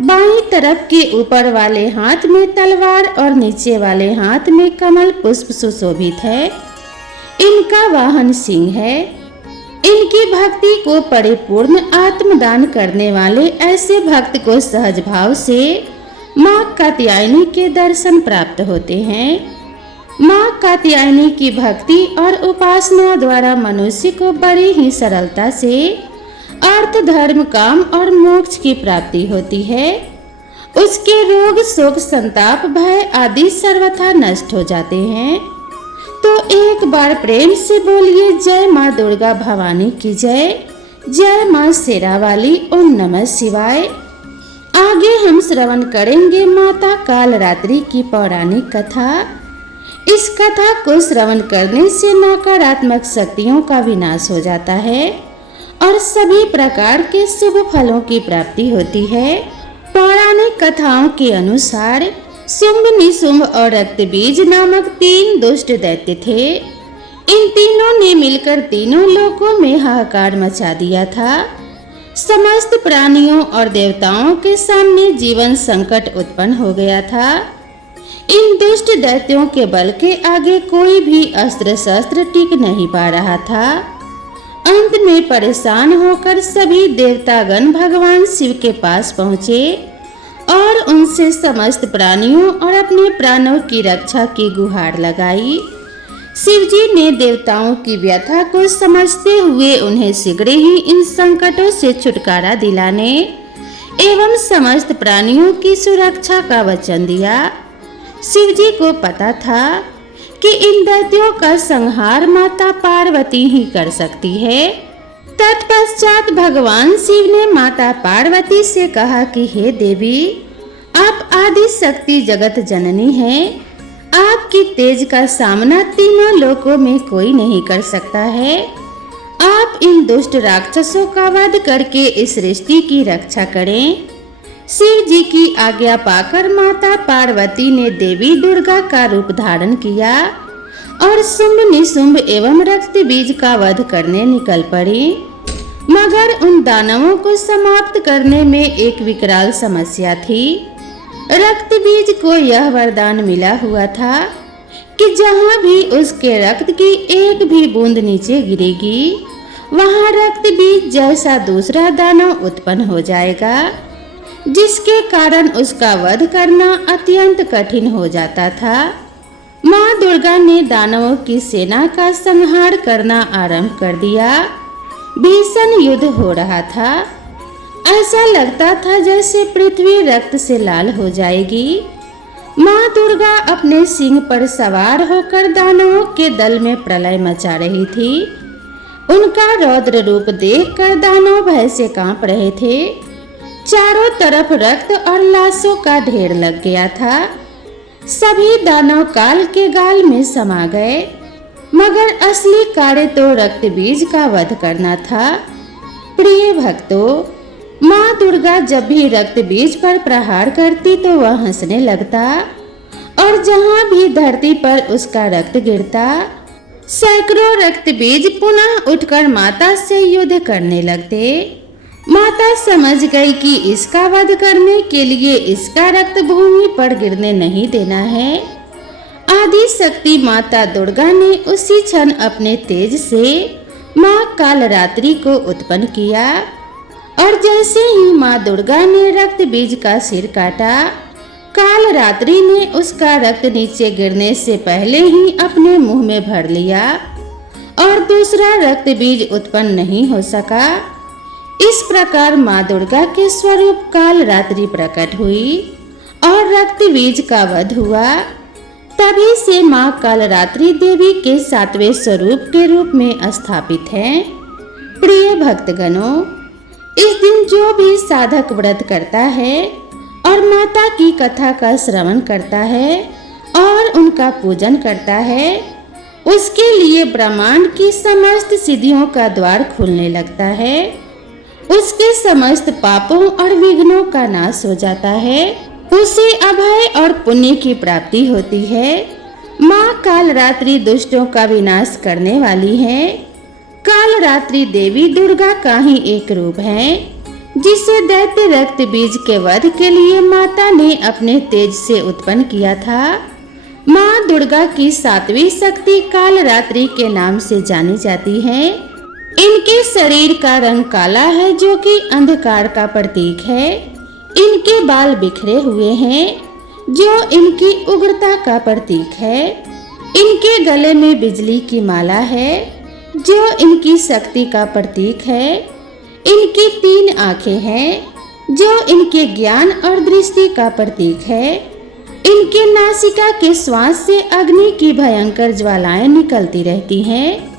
बाईं तरफ के ऊपर वाले हाथ में तलवार और नीचे वाले हाथ में कमल पुष्प सुशोभित है। इनका वाहन सिंह है। इनकी भक्ति को परिपूर्ण आत्मदान करने वाले ऐसे भक्त को सहज भाव से मां कात्यायनी के दर्शन प्राप्त होते हैं। मां कात्यायनी की भक्ति और उपासना द्वारा मनुष्य को बड़ी ही सरलता से अर्थ, धर्म, काम और मोक्ष की प्राप्ति होती है। उसके रोग, शोक, संताप, भय आदि सर्वथा नष्ट हो जाते हैं। तो एक बार प्रेम से बोलिए जय माँ दुर्गा भवानी की जय। जय माँ शेरावाली। ओम नमः शिवाय। आगे हम श्रवण करेंगे माता कालरात्रि की पौराणिक कथा। इस कथा को श्रवण करने से नकारात्मक शक्तियों का विनाश हो जाता है और सभी प्रकार के शुभ फलों की प्राप्ति होती है। पौराणिक कथाओं के अनुसार शुंभ, निशुंभ और रक्तबीज नामक 3 दुष्ट दैत्य थे। इन तीनों ने मिलकर तीनों लोकों में हाहाकार मचा दिया था। समस्त प्राणियों और देवताओं के सामने जीवन संकट उत्पन्न हो गया था। इन दुष्ट दैत्यों के बल के आगे कोई भी अस्त्र शस्त्र टिक नहीं पा रहा था। अंत में परेशान होकर सभी देवतागण भगवान शिव के पास पहुँचे और उनसे समस्त प्राणियों और अपने प्राणों की रक्षा की गुहार लगाई। शिवजी ने देवताओं की व्यथा को समझते हुए उन्हें शीघ्र ही इन संकटों से छुटकारा दिलाने एवं समस्त प्राणियों की सुरक्षा का वचन दिया। शिवजी को पता था कि इन दैत्यों का संहार माता पार्वती ही कर सकती है। तत्पश्चात भगवान शिव ने माता पार्वती से कहा कि हे देवी, आप आदि शक्ति जगत जननी हैं। आपकी तेज का सामना तीनों लोकों में कोई नहीं कर सकता है। आप इन दुष्ट राक्षसों का वध करके इस सृष्टि की रक्षा करें। शिव जी की आज्ञा पाकर माता पार्वती ने देवी दुर्गा का रूप धारण किया और शुंभ निशुंभ एवं रक्त बीज का वध करने निकल पड़ी। मगर उन दानवों को समाप्त करने में एक विकराल समस्या थी। रक्त बीज को यह वरदान मिला हुआ था कि जहाँ भी उसके रक्त की एक भी बूंद नीचे गिरेगी, वहाँ रक्त बीज जैसा दूसरा दानव उत्पन्न हो जाएगा, जिसके कारण उसका वध करना अत्यंत कठिन हो जाता था। माँ दुर्गा ने दानवों की सेना का संहार करना आरंभ कर दिया। भीषण युद्ध हो रहा था। ऐसा लगता था जैसे पृथ्वी रक्त से लाल हो जाएगी। माँ दुर्गा अपने सिंह पर सवार होकर दानवों के दल में प्रलय मचा रही थी। उनका रौद्र रूप देखकर दानव भय से कांप रहे थे। चारों तरफ रक्त और लाशों का ढेर लग गया था। सभी दानव काल के गाल में समा गए, मगर असली कार्य तो रक्त बीज का वध करना था। प्रिय भक्तों, माँ दुर्गा जब भी रक्त बीज पर प्रहार करती तो वह हंसने लगता और जहाँ भी धरती पर उसका रक्त गिरता, सैकड़ों रक्त बीज पुनः उठकर माता से युद्ध करने लगते। माता समझ गई कि इसका वध करने के लिए इसका रक्त भूमि पर गिरने नहीं देना है। आदि शक्ति माता दुर्गा ने उसी क्षण अपने तेज से माँ कालरात्रि को उत्पन्न किया और जैसे ही माँ दुर्गा ने रक्त बीज का सिर काटा, कालरात्रि ने उसका रक्त नीचे गिरने से पहले ही अपने मुंह में भर लिया और दूसरा रक्त बीज उत्पन्न नहीं हो सका। इस प्रकार माँ दुर्गा के स्वरूप कालरात्रि प्रकट हुई और रक्त बीज का वध हुआ। तभी से माँ कालरात्रि देवी के 7वें स्वरूप के रूप में स्थापित है। प्रिय भक्तगणों, इस दिन जो भी साधक व्रत करता है और माता की कथा का श्रवण करता है और उनका पूजन करता है, उसके लिए ब्रह्मांड की समस्त सिद्धियों का द्वार खुलने लगता है। उसके समस्त पापों और विघ्नों का नाश हो जाता है। उसे अभय और पुण्य की प्राप्ति होती है। माँ कालरात्रि दुष्टों का विनाश करने वाली है। कालरात्रि देवी दुर्गा का ही एक रूप है, जिसे दैत्य रक्त बीज के वध के लिए माता ने अपने तेज से उत्पन्न किया था। माँ दुर्गा की 7वीं शक्ति कालरात्रि के नाम से जानी जाती है। इनके शरीर का रंग काला है, जो कि अंधकार का प्रतीक है। इनके बाल बिखरे हुए हैं, जो इनकी उग्रता का प्रतीक है। इनके गले में बिजली की माला है, जो इनकी शक्ति का प्रतीक है। इनकी 3 आंखें हैं, जो इनके ज्ञान और दृष्टि का प्रतीक है। इनके नासिका के श्वास से अग्नि की भयंकर ज्वालाएं निकलती रहती हैं।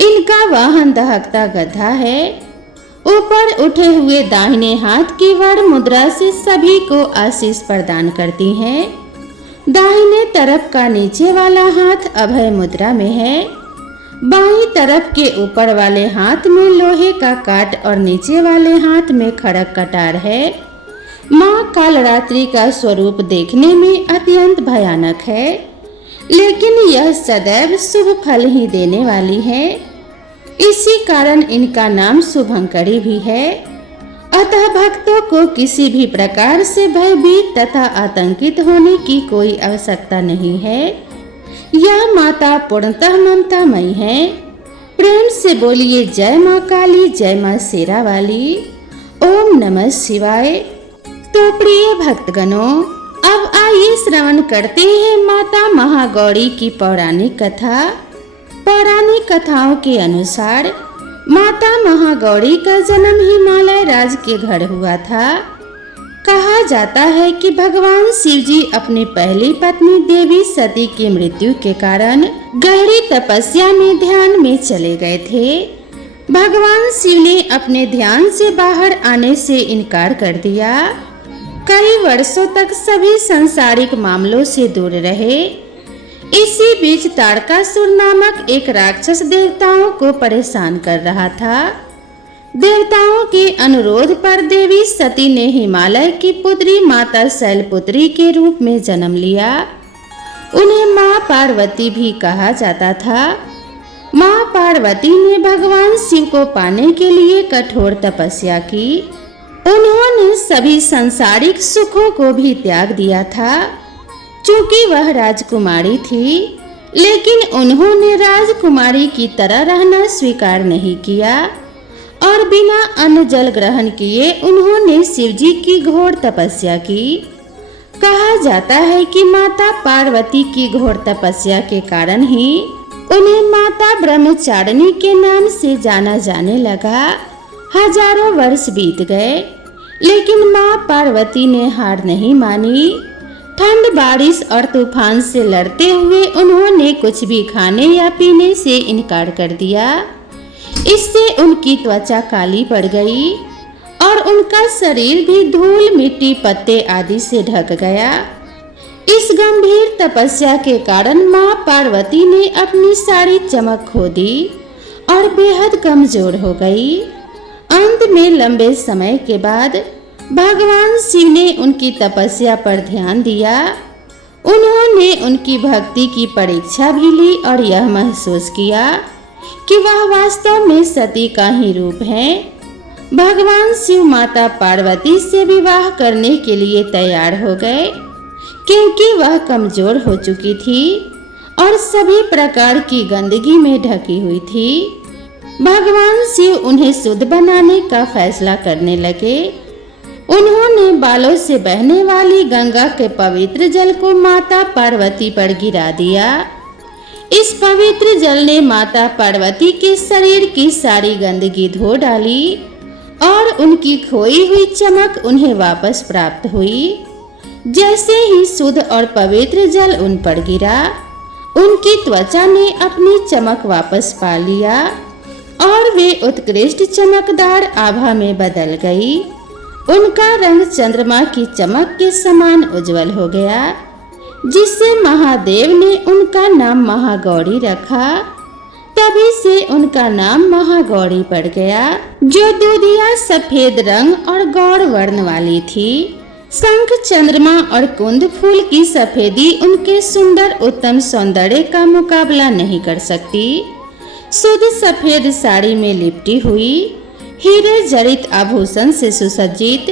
इनका वाहन दहकता गधा है। ऊपर उठे हुए दाहिने हाथ की वर्ण मुद्रा से सभी को आशीष प्रदान करती हैं। दाहिने तरफ का नीचे वाला हाथ अभय मुद्रा में है। बाईं तरफ के ऊपर वाले हाथ में लोहे का काट और नीचे वाले हाथ में खड़क कटार है। माँ कालरात्रि का स्वरूप देखने में अत्यंत भयानक है। लेकिन यह सदैव शुभ फल ही देने वाली है। इसी कारण इनका नाम शुभंकरी भी है। अतः भक्तों को किसी भी प्रकार से भयभीत तथा आतंकित होने की कोई आवश्यकता नहीं है। यह माता पूर्णतः ममतामयी है। प्रेम से बोलिए जय माँ काली, जय माँ शेरा वाली। ओम नमः शिवाय। तो प्रिय भक्तगणों, अब आइए श्रवण करते हैं माता महागौरी की पौराणिक कथा। पौराणिक कथाओं के अनुसार माता महागौरी का जन्म हिमालय राज्य के घर हुआ था। कहा जाता है कि भगवान शिव जी अपनी पहली पत्नी देवी सती की मृत्यु के कारण गहरी तपस्या में ध्यान में चले गए थे। भगवान शिव ने अपने ध्यान से बाहर आने से इनकार कर दिया। कई वर्षों तक सभी सांसारिक मामलों से दूर रहे। इसी बीच तारकासुर नामक एक राक्षस देवताओं को परेशान कर रहा था। देवताओं के अनुरोध पर देवी सती ने हिमालय की पुत्री माता शैलपुत्री के रूप में जन्म लिया। उन्हें माँ पार्वती भी कहा जाता था। माँ पार्वती ने भगवान शिव को पाने के लिए कठोर तपस्या की। उन्होंने सभी सांसारिक सुखों को भी त्याग दिया था। चूंकि वह राजकुमारी थी, लेकिन उन्होंने राजकुमारी की तरह रहना स्वीकार नहीं किया और बिना अन्न जल ग्रहण किए उन्होंने शिव जी की घोर तपस्या की। कहा जाता है कि माता पार्वती की घोर तपस्या के कारण ही उन्हें माता ब्रह्मचारिणी के नाम से जाना जाने लगा। हजारों वर्ष बीत गए, लेकिन माँ पार्वती ने हार नहीं मानी। ठंड, बारिश और तूफान से लड़ते हुए उन्होंने कुछ भी खाने या पीने से इनकार कर दिया। इससे उनकी त्वचा काली पड़ गई और उनका शरीर भी धूल, मिट्टी, पत्ते आदि से ढक गया। इस गंभीर तपस्या के कारण माँ पार्वती ने अपनी सारी चमक खो दी और बेहद कमजोर हो गई। अंत में लंबे समय के बाद भगवान शिव ने उनकी तपस्या पर ध्यान दिया। उन्होंने उनकी भक्ति की परीक्षा भी ली और यह महसूस किया कि वह वास्तव में सती का ही रूप है। भगवान शिव माता पार्वती से विवाह करने के लिए तैयार हो गए, क्योंकि वह कमजोर हो चुकी थी और सभी प्रकार की गंदगी में ढकी हुई थी। भगवान शिव उन्हें शुद्ध बनाने का फैसला करने लगे। उन्होंने बालों से बहने वाली गंगा के पवित्र जल को माता पार्वती पर गिरा दिया। इस पवित्र जल ने माता पार्वती के शरीर की सारी गंदगी धो डाली और उनकी खोई हुई चमक उन्हें वापस प्राप्त हुई। जैसे ही शुद्ध और पवित्र जल उन पर गिरा, उनकी त्वचा ने अपनी चमक वापस पा लिया और वे उत्कृष्ट चमकदार आभा में बदल गई। उनका रंग चंद्रमा की चमक के समान उज्जवल हो गया, जिससे महादेव ने उनका नाम महागौरी रखा। तभी से उनका नाम महागौरी पड़ गया, जो दूधिया सफेद रंग और गौर वर्ण वाली थी। शंख, चंद्रमा और कुंद फूल की सफेदी उनके सुंदर उत्तम सौंदर्य का मुकाबला नहीं कर सकती। शुद्ध सफेद साड़ी में लिपटी हुई, हीरे जड़ित आभूषण से सुसज्जित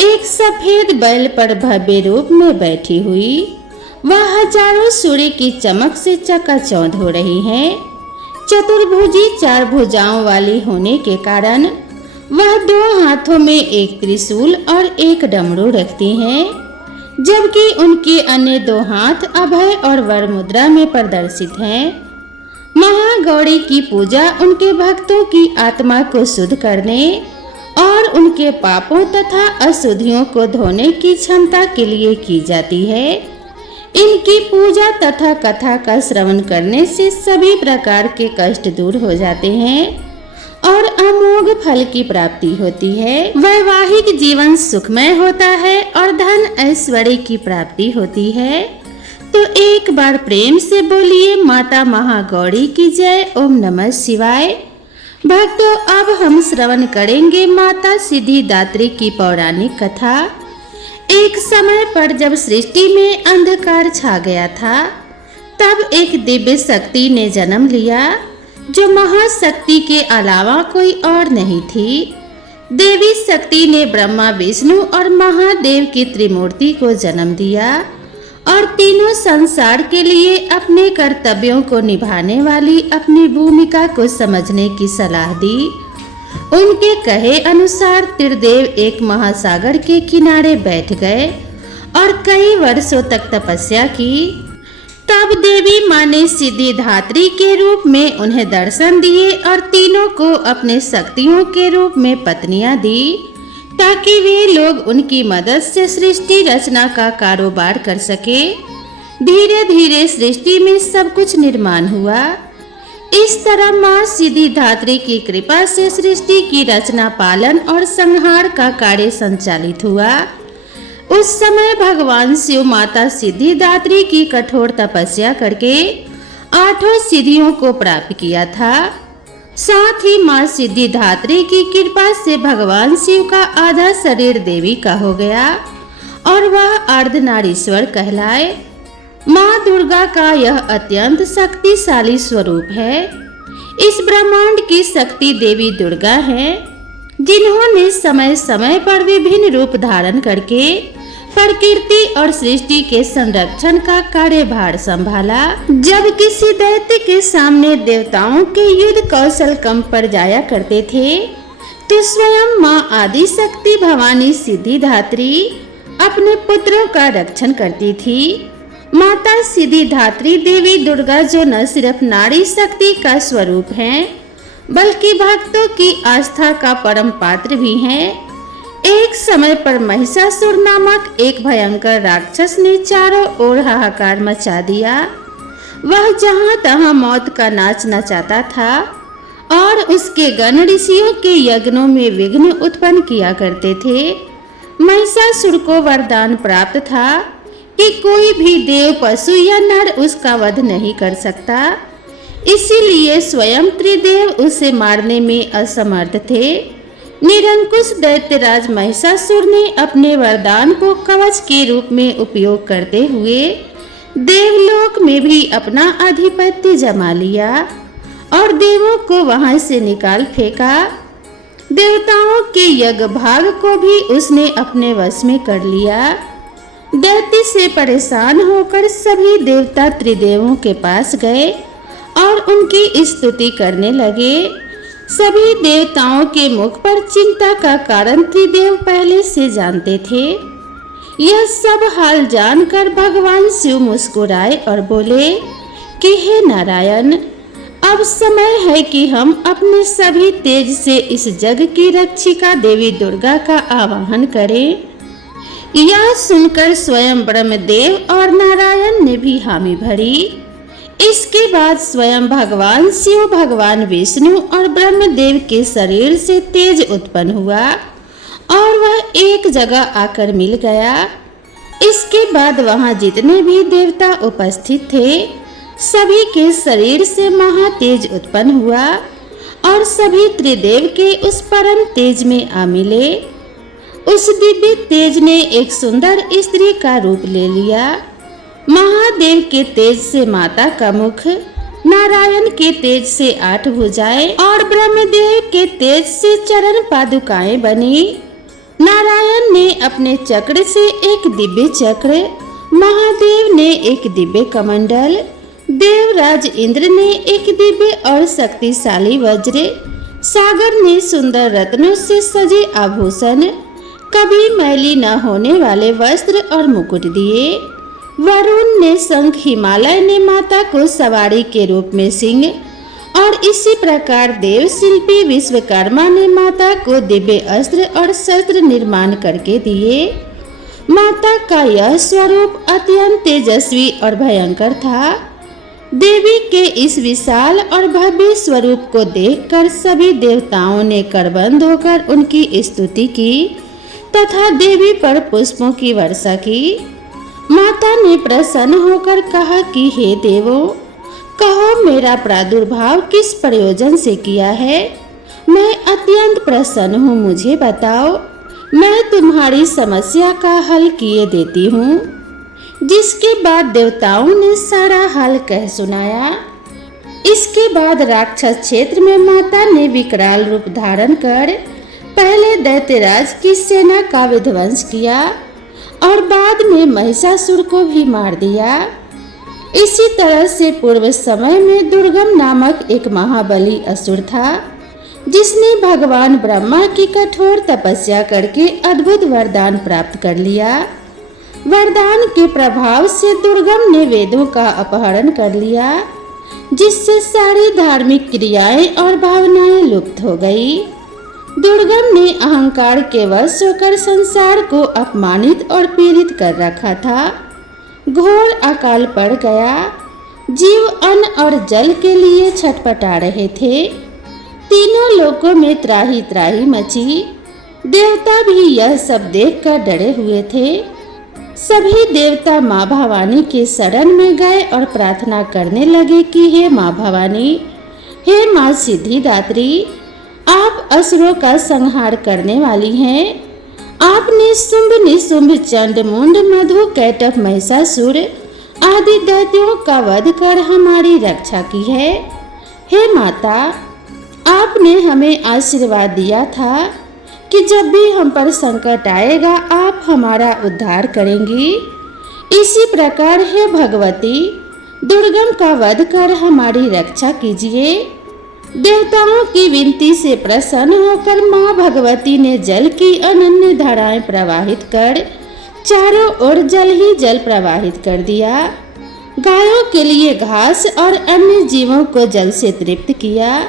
एक सफेद बैल पर भव्य रूप में बैठी हुई वह हजारों सूर्य की चमक से चकाचौंध हो रही है। चतुर्भुजी, 4 भुजाओं वाली होने के कारण वह 2 हाथों में एक त्रिशूल और एक डमरू रखती हैं, जबकि उनके अन्य 2 हाथ अभय और वर मुद्रा में प्रदर्शित हैं। महागौरी की पूजा उनके भक्तों की आत्मा को शुद्ध करने और उनके पापों तथा अशुद्धियों को धोने की क्षमता के लिए की जाती है। इनकी पूजा तथा कथा का श्रवण करने से सभी प्रकार के कष्ट दूर हो जाते हैं और अमोघ फल की प्राप्ति होती है। वैवाहिक जीवन सुखमय होता है और धन ऐश्वर्य की प्राप्ति होती है। तो एक बार प्रेम से बोलिए माता महागौरी की जय। ओम नमः शिवाय। भक्तों, अब हम श्रवण करेंगे माता सिद्धिदात्री की पौराणिक कथा। एक समय पर जब सृष्टि में अंधकार छा गया था, तब एक दिव्य शक्ति ने जन्म लिया जो महाशक्ति के अलावा कोई और नहीं थी। देवी शक्ति ने ब्रह्मा, विष्णु और महादेव की त्रिमूर्ति को जन्म दिया और तीनों संसार के लिए अपने कर्तव्यों को निभाने वाली अपनी भूमिका को समझने की सलाह दी। उनके कहे अनुसार त्रिदेव एक महासागर के किनारे बैठ गए और कई वर्षों तक तपस्या की। तब देवी माँ ने सिद्धिदात्री के रूप में उन्हें दर्शन दिए और तीनों को अपने शक्तियों के रूप में पत्नियां दी ताकि वे लोग उनकी मदद से सृष्टि रचना का कारोबार कर सके। धीरे धीरे सृष्टि में सब कुछ निर्माण हुआ। इस तरह माँ सिद्धिदात्री की कृपा से सृष्टि की रचना, पालन और संहार का कार्य संचालित हुआ। उस समय भगवान शिव माता सिद्धिदात्री की कठोर तपस्या करके 8 सिद्धियों को प्राप्त किया था। साथ ही माँ सिद्धिदात्री की कृपा से भगवान शिव का आधा शरीर देवी का हो गया और वह अर्धनारीश्वर कहलाए। माँ दुर्गा का यह अत्यंत शक्तिशाली स्वरूप है। इस ब्रह्मांड की शक्ति देवी दुर्गा है, जिन्होंने समय समय पर विभिन्न रूप धारण करके प्रकृति और सृष्टि के संरक्षण का कार्यभार संभाला। जब किसी दैत्य के सामने देवताओं के युद्ध कौशल कम पड़ जाया करते थे तो स्वयं माँ आदि शक्ति भवानी सिद्धिदात्री अपने पुत्रों का रक्षण करती थी। माता सिद्धिदात्री देवी दुर्गा जो न सिर्फ नारी शक्ति का स्वरूप है बल्कि भक्तों की आस्था का परम पात्र भी है। एक समय पर महिषासुर नामक एक भयंकर राक्षस ने चारों ओर हाहाकार मचा दिया। वह जहां तहां मौत का नाच नचाता था और उसके गण ऋषियों के यज्ञों में विघ्न उत्पन्न किया करते थे। महिषासुर को वरदान प्राप्त था कि कोई भी देव, पशु या नर उसका वध नहीं कर सकता, इसीलिए स्वयं त्रिदेव उसे मारने में असमर्थ थे। निरंकुश दैत्यराज महिषासुर ने अपने वरदान को कवच के रूप में उपयोग करते हुए देवलोक में भी अपना आधिपत्य जमा लिया और देवों को वहां से निकाल फेंका। देवताओं के यज्ञ भाग को भी उसने अपने वश में कर लिया। दैत्य से परेशान होकर सभी देवता त्रिदेवों के पास गए और उनकी स्तुति करने लगे। सभी देवताओं के मुख पर चिंता का कारण त्रिदेव पहले से जानते थे। यह सब हाल जानकर भगवान शिव मुस्कुराए और बोले कि हे नारायण, अब समय है कि हम अपने सभी तेज से इस जग की रक्षिका देवी दुर्गा का आवाहन करें। यह सुनकर स्वयं ब्रह्मदेव और नारायण ने भी हामी भरी। इसके बाद स्वयं भगवान शिव, भगवान विष्णु और ब्रह्मदेव के शरीर से तेज उत्पन्न हुआ और वह एक जगह आकर मिल गया। इसके बाद वहां जितने भी देवता उपस्थित थे सभी के शरीर से महातेज उत्पन्न हुआ और सभी त्रिदेव के उस परम तेज में आ मिले। उस दिव्य तेज ने एक सुंदर स्त्री का रूप ले लिया। महादेव के तेज से माता का मुख, नारायण के तेज से 8 भुजाएं और ब्रह्मदेव के तेज से चरण पादुकाएं बनी। नारायण ने अपने चक्र से एक दिव्य चक्र, महादेव ने एक दिव्य कमंडल, देवराज इंद्र ने एक दिव्य और शक्तिशाली वज्र, सागर ने सुंदर रत्नों से सजे आभूषण, कभी मैली न होने वाले वस्त्र और मुकुट दिए। वरुण ने शंख, हिमालय ने माता को सवारी के रूप में सिंह और इसी प्रकार देव शिल्पी विश्वकर्मा ने माता को दिव्य अस्त्र और शस्त्र निर्माण करके दिए। माता का यह स्वरूप अत्यंत तेजस्वी और भयंकर था। देवी के इस विशाल और भव्य स्वरूप को देखकर सभी देवताओं ने करबंद होकर उनकी स्तुति की तथा देवी पर पुष्पों की वर्षा की। माता ने प्रसन्न होकर कहा कि हे देवों, कहो मेरा प्रादुर्भाव किस प्रयोजन से किया है? मैं अत्यंत प्रसन्न हूँ, मुझे बताओ, मैं तुम्हारी समस्या का हल किए देती हूँ। जिसके बाद देवताओं ने सारा हाल कह सुनाया। इसके बाद राक्षस क्षेत्र में माता ने विकराल रूप धारण कर पहले दैत्यराज की सेना का विध्वंस किया और बाद में महिषासुर को भी मार दिया। इसी तरह से पूर्व समय में दुर्गम नामक एक महाबली असुर था, जिसने भगवान ब्रह्मा की कठोर तपस्या करके अद्भुत वरदान प्राप्त कर लिया। वरदान के प्रभाव से दुर्गम ने वेदों का अपहरण कर लिया, जिससे सारी धार्मिक क्रियाएं और भावनाएं लुप्त हो गई। दुर्गम ने अहंकार के वश होकर संसार को अपमानित और पीड़ित कर रखा था। घोर अकाल पड़ गया। जीव अन्न और जल के लिए छटपटा रहे थे। तीनों लोकों में त्राही त्राही मची। देवता भी यह सब देखकर डरे हुए थे। सभी देवता माँ भवानी के शरण में गए और प्रार्थना करने लगे कि हे माँ भवानी, हे माँ सिद्धिदात्री, आप असुरों का संहार करने वाली हैं। आपने शुंभ निशुंभ चंड मुंड मधु कैटभ महिषासुर आदि दैत्यों का वध कर हमारी रक्षा की है। हे माता, आपने हमें आशीर्वाद दिया था कि जब भी हम पर संकट आएगा आप हमारा उद्धार करेंगी। इसी प्रकार हे भगवती, दुर्गम का वध कर हमारी रक्षा कीजिए। देवताओं की विनती से प्रसन्न होकर माँ भगवती ने जल की अनन्य धाराएं प्रवाहित कर चारों ओर जल ही जल प्रवाहित कर दिया। गायों के लिए घास और अन्य जीवों को जल से तृप्त किया।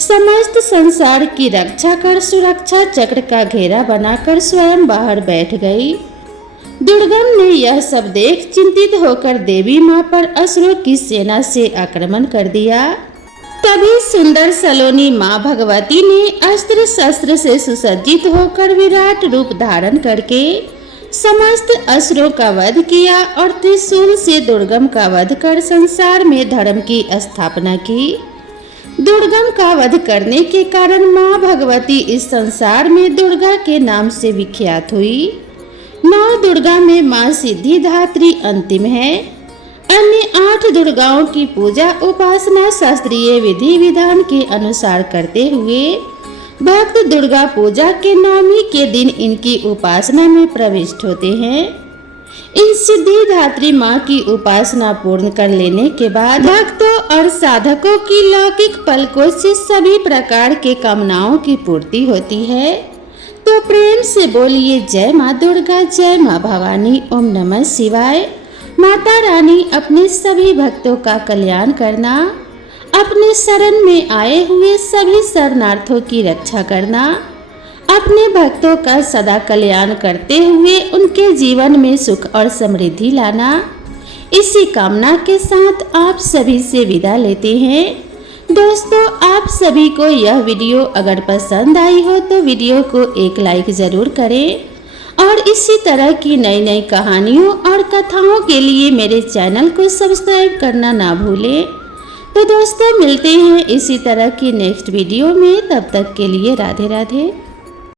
समस्त संसार की रक्षा कर सुरक्षा चक्र का घेरा बनाकर स्वयं बाहर बैठ गई। दुर्गम ने यह सब देख चिंतित होकर देवी माँ पर असुरों की सेना से आक्रमण कर दिया। तभी सुंदर सलोनी माँ भगवती ने अस्त्र शस्त्र से सुसज्जित होकर विराट रूप धारण करके समस्त असुरों का वध किया और त्रिशूल से दुर्गम का वध कर संसार में धर्म की स्थापना की। दुर्गम का वध करने के कारण माँ भगवती इस संसार में दुर्गा के नाम से विख्यात हुई। 9 दुर्गा में माँ सिद्धिदात्री अंतिम है। अन्य 8 दुर्गाओं की पूजा उपासना शास्त्रीय विधि विधान के अनुसार करते हुए भक्त दुर्गा पूजा के नवमी के दिन इनकी उपासना में प्रविष्ट होते हैं। इन सिद्धिदात्री माँ की उपासना पूर्ण कर लेने के बाद भक्तों और साधकों की लौकिक पलकों से सभी प्रकार के कामनाओं की पूर्ति होती है। तो प्रेम से बोलिए जय माँ दुर्गा, जय माँ भवानी, ओम नमः शिवाय। माता रानी अपने सभी भक्तों का कल्याण करना, अपने शरण में आए हुए सभी शरणार्थों की रक्षा करना, अपने भक्तों का सदा कल्याण करते हुए उनके जीवन में सुख और समृद्धि लाना। इसी कामना के साथ आप सभी से विदा लेते हैं। दोस्तों, आप सभी को यह वीडियो अगर पसंद आई हो तो वीडियो को एक लाइक ज़रूर करें और इसी तरह की नई नई कहानियों और कथाओं के लिए मेरे चैनल को सब्सक्राइब करना ना भूलें। तो दोस्तों, मिलते हैं इसी तरह की नेक्स्ट वीडियो में। तब तक के लिए राधे राधे।